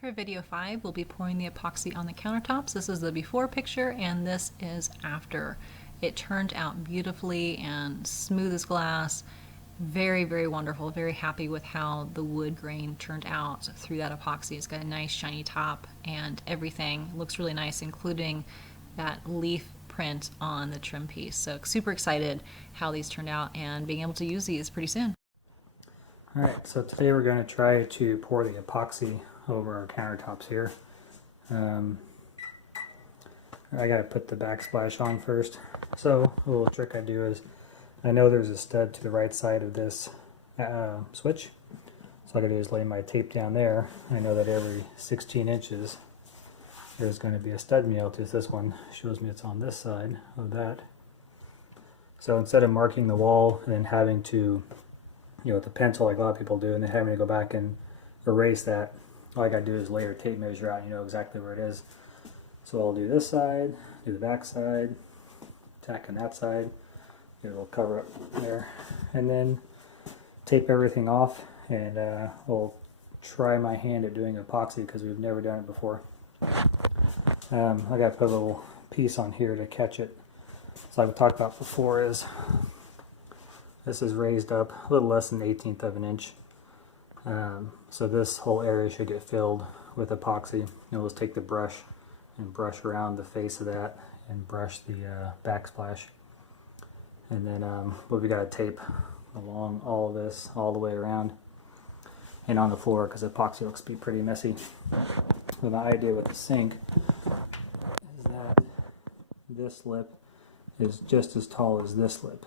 For video 5, we'll be pouring the epoxy on the countertops. This is the before picture and this is after. It turned out beautifully and smooth as glass. Very, very wonderful. Very happy with how the wood grain turned out through that epoxy. It's got a nice shiny top and everything looks really nice, including that leaf print on the trim piece. So super excited how these turned out and being able to use these pretty soon. Alright, so today we're going to try to pour the epoxy over our countertops here. I got to put the backsplash on first. So a little trick I do is, I know there's a stud to the right side of this switch. So all I got to do is lay my tape down there. I know that every 16 inches there's going to be a stud nailed to this one. Shows me it's on this side of that. So instead of marking the wall and then having to, with a pencil like a lot of people do, and then having to go back and erase that, all I gotta do is lay your tape measure out and you know exactly where it is. So I'll do this side, do the back side, tack on that side, get a little cover up there, and then tape everything off, and we'll try my hand at doing epoxy because we've never done it before. I gotta put a little piece on here to catch it. So like we talked about before, is this is raised up a little less than 1/18 of an inch. So this whole area should get filled with epoxy. You'll just take the brush and brush around the face of that and brush the backsplash. And then we've got to tape along all of this all the way around and on the floor because epoxy looks to be pretty messy. So the idea with the sink is that this lip is just as tall as this lip.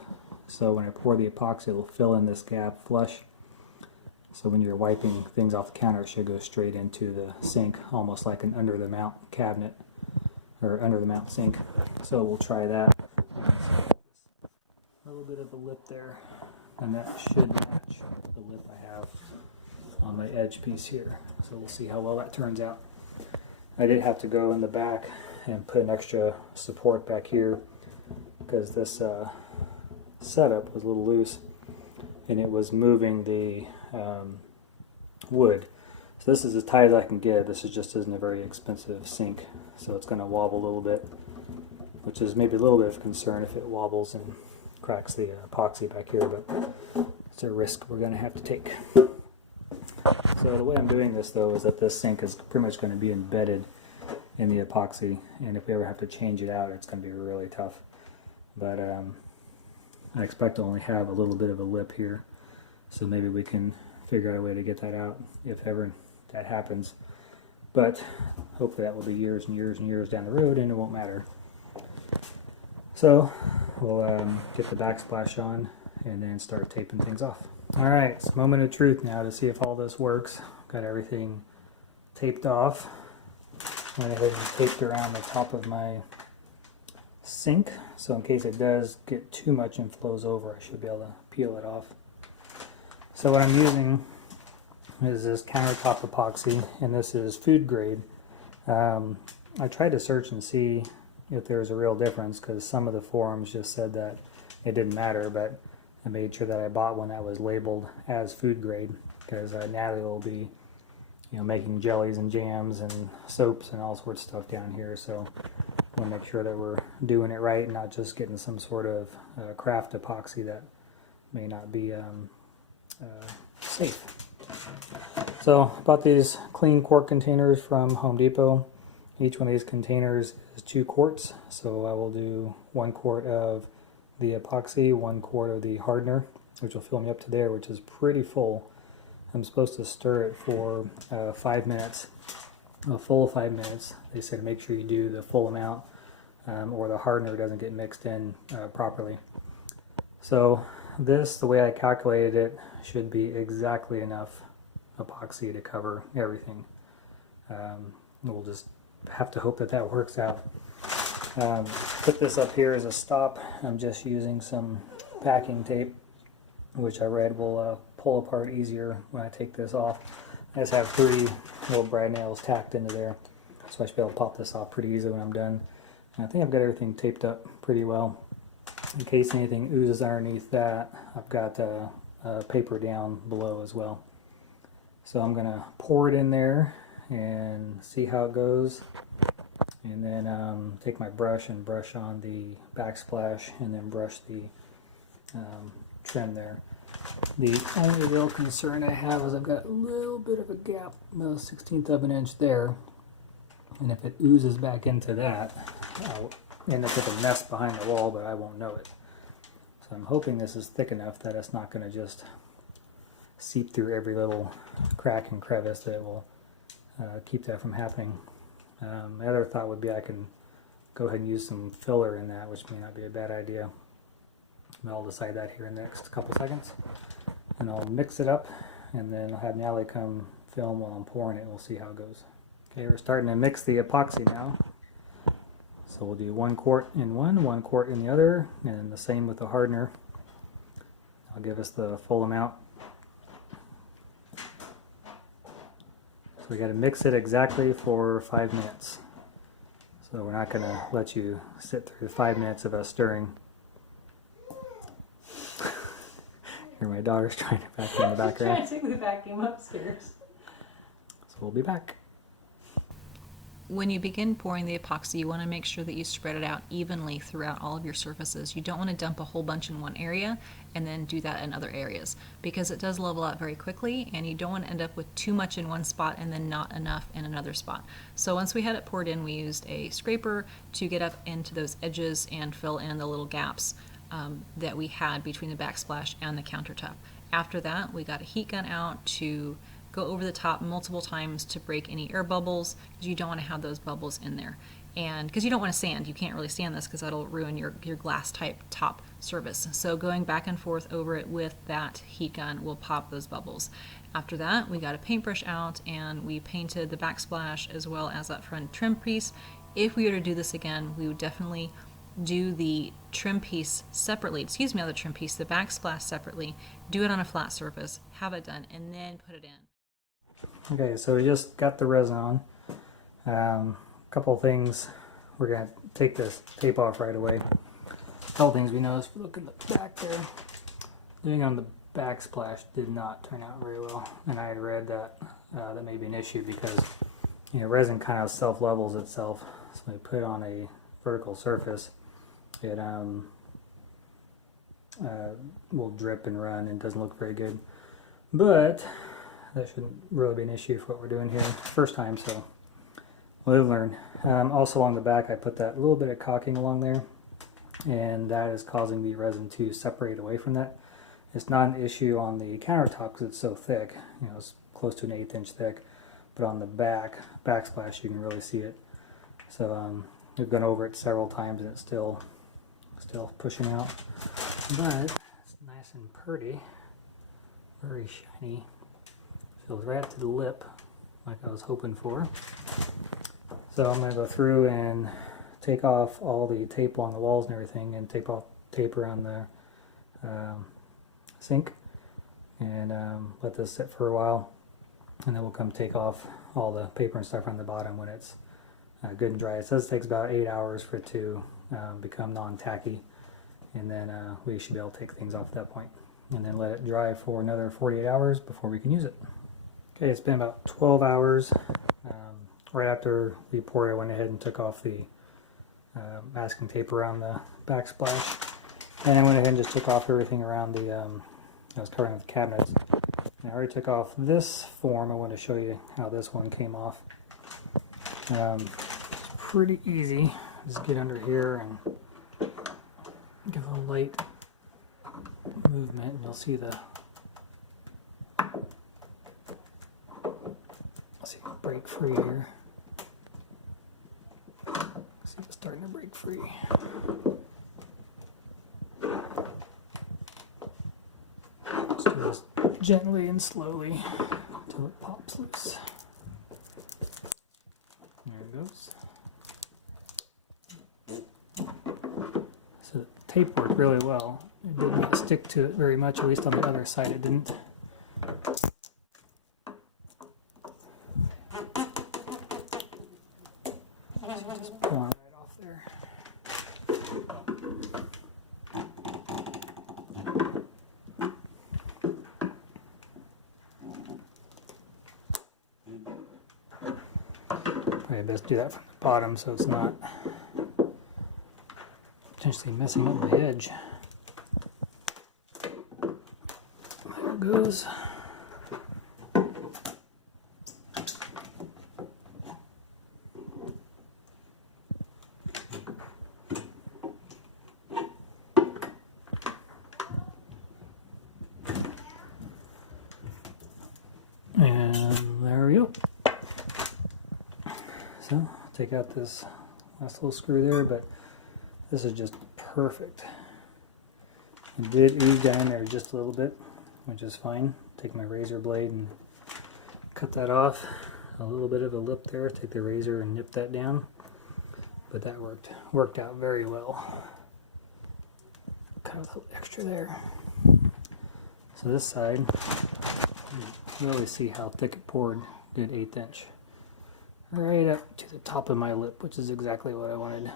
So when I pour the epoxy, it'll fill in this gap flush. So when you're wiping things off the counter, it should go straight into the sink, almost like an under the mount cabinet or under the mount sink. So we'll try that. A little bit of a lip there, and that should match the lip I have on my edge piece here. So we'll see how well that turns out. I did have to go in the back and put an extra support back here because this setup was a little loose and it was moving the wood. So this is as tight as I can get. This just isn't a very expensive sink, so it's going to wobble a little bit, which is maybe a little bit of concern if it wobbles and cracks the epoxy back here, but it's a risk we're going to have to take. So the way I'm doing this though is that this sink is pretty much going to be embedded in the epoxy, and if we ever have to change it out, it's going to be really tough. But I expect to only have a little bit of a lip here, so maybe we can figure out a way to get that out if ever that happens. But hopefully that will be years and years and years down the road and it won't matter. So we'll get the backsplash on and then start taping things off. Alright, it's moment of truth now to see if all this works. Got everything taped off. Went ahead and taped around the top of my sink, so in case it does get too much and flows over, I should be able to peel it off. So what I'm using is this countertop epoxy, and this is food grade. I tried to search and see if there's a real difference because some of the forums just said that it didn't matter, but I made sure that I bought one that was labeled as food grade because Natalie will be making jellies and jams and soaps and all sorts of stuff down here, so I want to make sure that we're doing it right and not just getting some sort of craft epoxy that may not be safe. So I bought these clean quart containers from Home Depot. Each one of these containers is 2 quarts, so I will do 1 quart of the epoxy, 1 quart of the hardener, which will fill me up to there, which is pretty full. I'm supposed to stir it for 5 minutes, a full 5 minutes. They said make sure you do the full amount or the hardener doesn't get mixed in properly. So this, the way I calculated it, should be exactly enough epoxy to cover everything. We'll just have to hope that that works out. Put this up here as a stop. I'm just using some packing tape, which I read will pull apart easier when I take this off. I just have 3 little brad nails tacked into there, so I should be able to pop this off pretty easily when I'm done. And I think I've got everything taped up pretty well. In case anything oozes underneath that, I've got paper down below as well. So I'm going to pour it in there and see how it goes, and then take my brush and brush on the backsplash, and then brush the trim there. The only real concern I have is I've got a little bit of a gap, about 1/16 of an inch there, and if it oozes back into that, I'll end up with a mess behind the wall, but I won't know it. So I'm hoping this is thick enough that it's not going to just seep through every little crack and crevice, that it will keep that from happening. My other thought would be I can go ahead and use some filler in that, which may not be a bad idea. I'll decide that here in the next couple seconds. And I'll mix it up, and then I'll have Natalie come film while I'm pouring it, and we'll see how it goes. Okay, we're starting to mix the epoxy now. So we'll do 1 quart in one, 1 quart in the other, and the same with the hardener. I'll give us the full amount. So we got to mix it exactly for 5 minutes. So we're not going to let you sit through the 5 minutes of us stirring. Here my daughter's trying to vacuum the background. Trying to take the vacuum upstairs. So we'll be back. When you begin pouring the epoxy, you want to make sure that you spread it out evenly throughout all of your surfaces. You don't want to dump a whole bunch in one area and then do that in other areas, because it does level out very quickly, and you don't want to end up with too much in one spot and then not enough in another spot. So once we had it poured in, we used a scraper to get up into those edges and fill in the little gaps that we had between the backsplash and the countertop. After that, we got a heat gun out to go over the top multiple times to break any air bubbles, because you don't want to have those bubbles in there. And because you don't want to sand, you can't really sand this because that'll ruin your glass type top surface. So going back and forth over it with that heat gun will pop those bubbles. After that, we got a paintbrush out and we painted the backsplash as well as that front trim piece. If we were to do this again, we would definitely do the trim piece separately, the backsplash separately, do it on a flat surface, have it done, and then put it in. Okay, so we just got the resin on. Couple things, we're going to take this tape off right away. A couple things we noticed, look at the back there. Doing on the backsplash did not turn out very well, and I had read that that may be an issue because resin kind of self-levels itself. So when you put it on a vertical surface, it will drip and run and doesn't look very good. But that shouldn't really be an issue for what we're doing here. First time, so we'll learn. Also along the back, I put that little bit of caulking along there, and that is causing the resin to separate away from that. It's not an issue on the countertop because it's so thick. It's close to an 1/8 inch thick, but on the backsplash, you can really see it. So we've gone over it several times, and it's still pushing out. But it's nice and pretty, very shiny. Feels right up to the lip, like I was hoping for. So I'm going to go through and take off all the tape along the walls and everything, and tape around the sink, and let this sit for a while, and then we'll come take off all the paper and stuff on the bottom when it's good and dry. It says it takes about 8 hours for it to become non-tacky, and then we should be able to take things off at that point, and then let it dry for another 48 hours before we can use it. Okay, it's been about 12 hours. Right after we poured, I went ahead and took off the masking tape around the backsplash, and I went ahead and just took off everything around the I was covering with the cabinets. And I already took off this form. I want to show you how this one came off. It's pretty easy. Just get under here and give a light movement, and you'll see break free here. See, it's starting to break free. Just do this gently and slowly until it pops loose. There it goes. So the tape worked really well. It did not stick to it very much, at least on the other side it didn't. Just pull it right off there. best do that from the bottom so it's not potentially messing up my edge. There it goes. And there we go. So I'll take out this last little screw there, but this is just perfect. It did ooze down there just a little bit, which is fine. Take my razor blade and cut that off. A little bit of a lip there. Take the razor and nip that down. But that worked out very well. Cut a little extra there. So this side, you really see how thick it poured. Did 1/8 inch. Right up to the top of my lip, which is exactly what I wanted.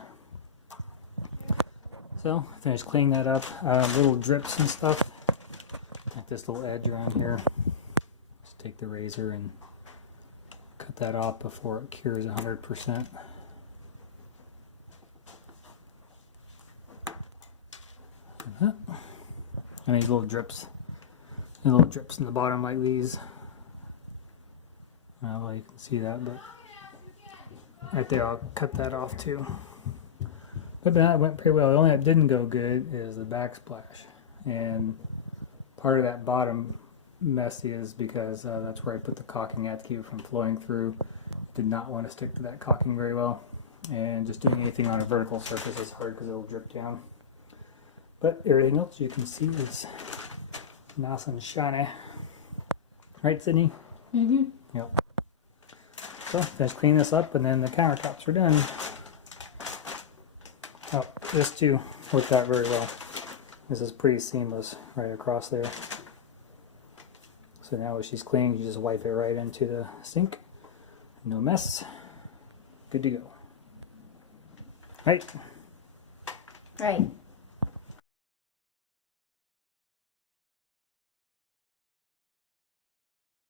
So, finished cleaning that up. Little drips and stuff. Like this little edge around here. Just take the razor and cut that off before it cures 100%. And these little drips. Little drips in the bottom like these. Well, you can see that, but right there, I'll cut that off too. But that went pretty well. The only that didn't go good is the backsplash. And part of that bottom mess is because that's where I put the caulking at to keep it from flowing through. Did not want to stick to that caulking very well. And just doing anything on a vertical surface is hard because it'll drip down. But everything else you can see is nice and shiny. Right, Sydney? Mm-hmm. Yep. So, let's clean this up and then the countertops are done. Oh, this too worked out very well. This is pretty seamless right across there. So now when she's clean, you just wipe it right into the sink. No mess. Good to go. Right? Right.